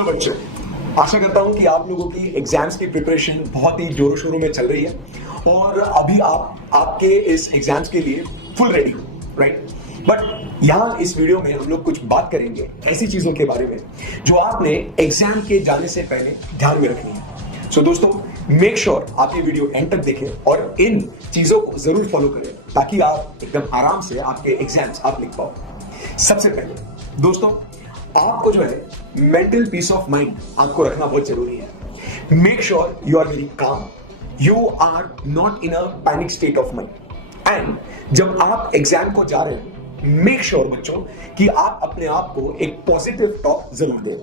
Hello बच्चों, आशा करता हूं कि आप लोगों की एग्जाम्स की प्रिपरेशन बहुत ही जोरों शोरों में चल रही है और अभी आप आपके इस एग्जाम्स के लिए फुल रेडी हो, राइट। बट यहाँ इस वीडियो में हम लोग कुछ बात करेंगे ऐसी चीजों के बारे में जो आपने एग्जाम के जाने से पहले ध्यान में रखनी है। सो दोस्तों, मेक श्योर आप ये वीडियो एंड तक देखें और इन चीजों को जरूर फॉलो करें ताकि आप एकदम आराम से आपके एग्जाम्स आप लिख पाओ। सबसे पहले दोस्तों, आपको जो है मेंटल पीस ऑफ माइंड आपको रखना बहुत जरूरी है। Make sure you are very calm, you are not in a panic state of mind. And जब आप एग्जाम को जा रहे हैं, मेक श्योर बच्चों कि आप अपने आप को एक पॉजिटिव टॉक जरूर दें,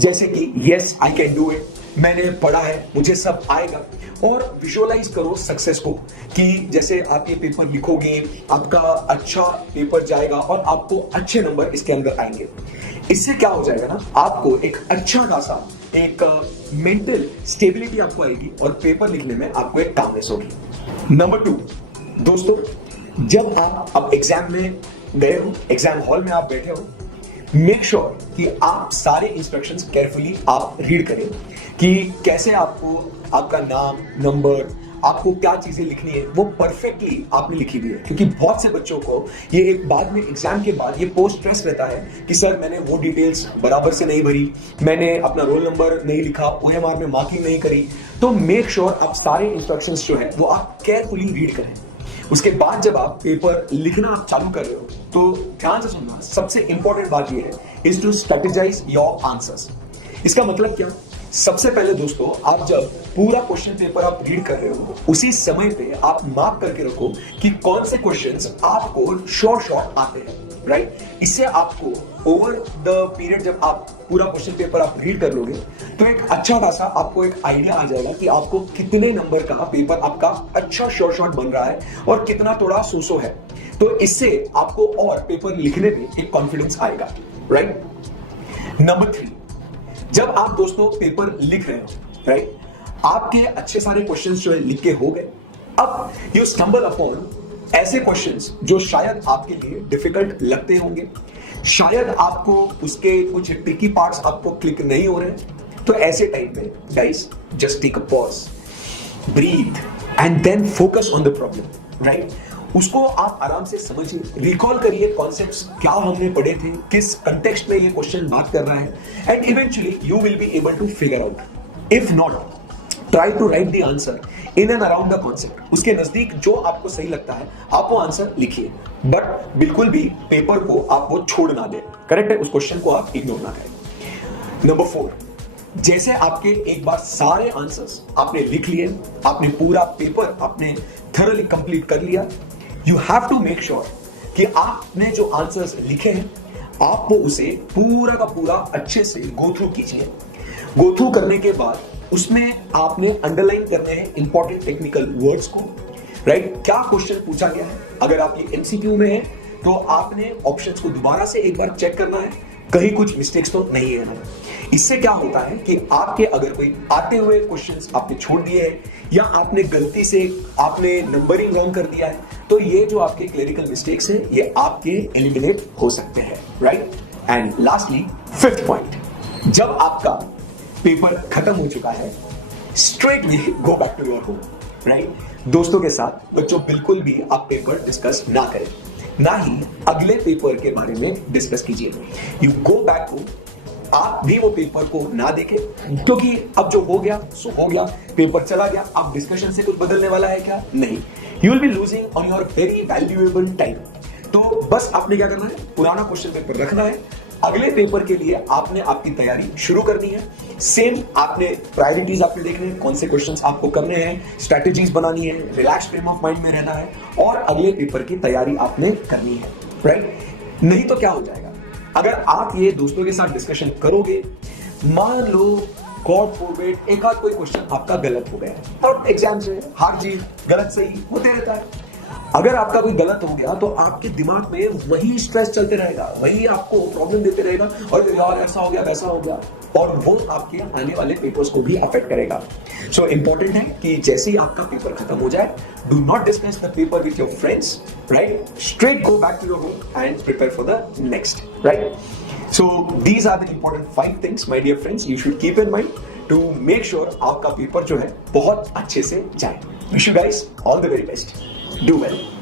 जैसे कि yes I can do it, मैंने पढ़ा है, मुझे सब आएगा। और विजुअलाइज करो सक्सेस को कि जैसे आप ये पेपर लिखोगे, आपका अच्छा पेपर जाएगा और आपको अच्छे नंबर इसके अंदर आएंगे। इससे क्या हो जाएगा ना, आपको एक अच्छा खासा एक मेंटल स्टेबिलिटी आपको आएगी और पेपर लिखने में आपको एक कामनेस होगी। नंबर 2 दोस्तों, जब आप अब एग्जाम में गए हो, एग्जाम हॉल में आप बैठे हो, मेक श्योर कि आप सारे इंस्ट्रक्शंस केयरफुली आप रीड करें कि कैसे आपको आपका नाम, नंबर, आपको क्या चीजें लिखनी है वो परफेक्टली आपने लिखी हुई है। क्योंकि बहुत से बच्चों को ये एक बाद में एग्जाम के बाद ये पोस्ट स्ट्रेस रहता है कि सर मैंने वो डिटेल्स बराबर से नहीं भरी, मैंने अपना रोल नंबर नहीं लिखा, ओएमआर में मार्किंग नहीं करी। तो मेक श्योर आप सारे इंस्ट्रक्शंस जो है वो आप केयरफुली रीड करें। उसके बाद जब आप पेपर लिखना आप चालू कर रहे हो तो ध्यान से सुनना, सबसे इंपॉर्टेंट बात ये है is to strategize your answers. इसका मतलब क्या? सबसे पहले दोस्तों, आप जब पूरा क्वेश्चन पेपर आप रीड कर रहे हो उसी समय पे आप मार्क करके रखो कि कौन से क्वेश्चंस आपको शॉर्ट आते हैं, राइट। इससे आपको ओवर द पीरियड जब आप पूरा क्वेश्चन पेपर आप रीड कर लोगे तो एक अच्छा खासा आपको एक आइडिया आ जाएगा कि आपको कितने नंबर का पेपर आपका अच्छा शॉर्ट बन रहा है और कितना थोड़ा सोसो है। तो इससे आपको और पेपर लिखने में एक कॉन्फिडेंस आएगा, राइट। नंबर 3, जब आप दोस्तों पेपर लिख रहे हो, राइट, आपके अच्छे सारे क्वेश्चंस जो है लिख के हो गए। अब यू स्टम्बल अपॉन ऐसे क्वेश्चंस जो शायद आपके लिए डिफिकल्ट लगते होंगे, शायद आपको उसके कुछ ट्रिकी पार्ट्स आपको क्लिक नहीं हो रहे, तो ऐसे टाइम पे guys just take a pause, breathe and then focus on the problem, right. उसको आप आराम से समझिए, रिकॉल करिए कॉन्सेप्ट्स क्या हमने पढ़े थे, किस कंटेक्स्ट में ये क्वेश्चन बात कर रहा है, and eventually you will be able to figure out. If not, try to write the answer in and around the concept. उसके नजदीक जो आपको सही लगता है आप वो आंसर लिखिए, बट बिल्कुल भी पेपर को आप वो छोड़ ना दें, करेक्ट है, उस क्वेश्चन को आप इग्नोर ना करें। नंबर 4, जैसे आपके एक बार सारे आंसर्स आपने लिख लिए, आपने पूरा पेपर आपने थॉरली कंप्लीट कर लिया, you have to make sure कि आपने जो आंसर्स लिखे हैं आप वो उसे पूरा का पूरा अच्छे से गो थ्रू कीजिए। गो थ्रू करने के बाद उसमें आपने अंडरलाइन करने हैं इंपॉर्टेंट टेक्निकल वर्ड्स को, राइट। क्या क्वेश्चन पूछा गया है, अगर आप ये एमसीक्यू में है तो आपने ऑप्शंस को दोबारा से एक बार चेक करना है, कहीं कुछ मिस्टेक्स तो नहीं है ना। इससे क्या होता है कि आपके अगर कोई आते हुए क्वेश्चंस आपने छोड़ दिए हैं या आपने गलती से आपने नंबरिंग रॉन्ग कर दिया है, तो ये जो आपके क्लेरिकल मिस्टेक्स है ये आपके एलिमिनेट हो सकते हैं, right. And lastly 5th point, जब आपका पेपर खत्म हो चुका है, straightly go back to your home, right. दोस्तों के साथ बच्चों बिल्कुल भी आप पेपर डिस्कस ना करें, ना ही अगले पेपर के बारे में डिस्कस कीजिए। यू गो बैक होम, आप भी वो पेपर को ना देखें, क्योंकि अब जो हो गया सो हो गया, पेपर चला गया, अब डिस्कशन से कुछ बदलने वाला है क्या? नहीं। You will be losing on your very valuable time. तो बस आपने क्या करना है, पुराना क्वेश्चन पेपर रखना है, अगले पेपर के लिए आपने आपकी तैयारी शुरू करनी है। सेम आपने प्रायोरिटीज आपने देखने हैं, कौन से क्वेश्चंस आपको करने हैं, स्ट्रेटेजीज बनानी है, रिलैक्स फ्रेम ऑफ माइंड में रहना है और अगले पेपर की तैयारी आपने करनी है, राइट। नहीं तो क्या हो जाएगा, अगर आप ये दोस्तों के साथ डिस्कशन करोगे, मान लो गॉड फॉरबिड एक आध कोई क्वेश्चन आपका गलत हो गया है, और एग्जाम से हार जीत गलत सही होते रहता है। अगर आपका कोई गलत हो गया तो आपके दिमाग में वही स्ट्रेस चलते रहेगा, वही आपको प्रॉब्लम देते रहेगा, और यार ऐसा हो गया वैसा हो गया, और वो आपके आने वाले पेपर्स को भी अफेक्ट करेगा। सो इंपॉर्टेंट है कि जैसे ही आपका पेपर खत्म हो जाए, do not discuss the paper with your friends, right, straight go back to your home and prepare for the next, right. So these are the important 5 things, my dear friends, you should keep in mind to make sure आपका paper जो है बहुत अच्छे से जाए. Wish you guys all the very best. Do well.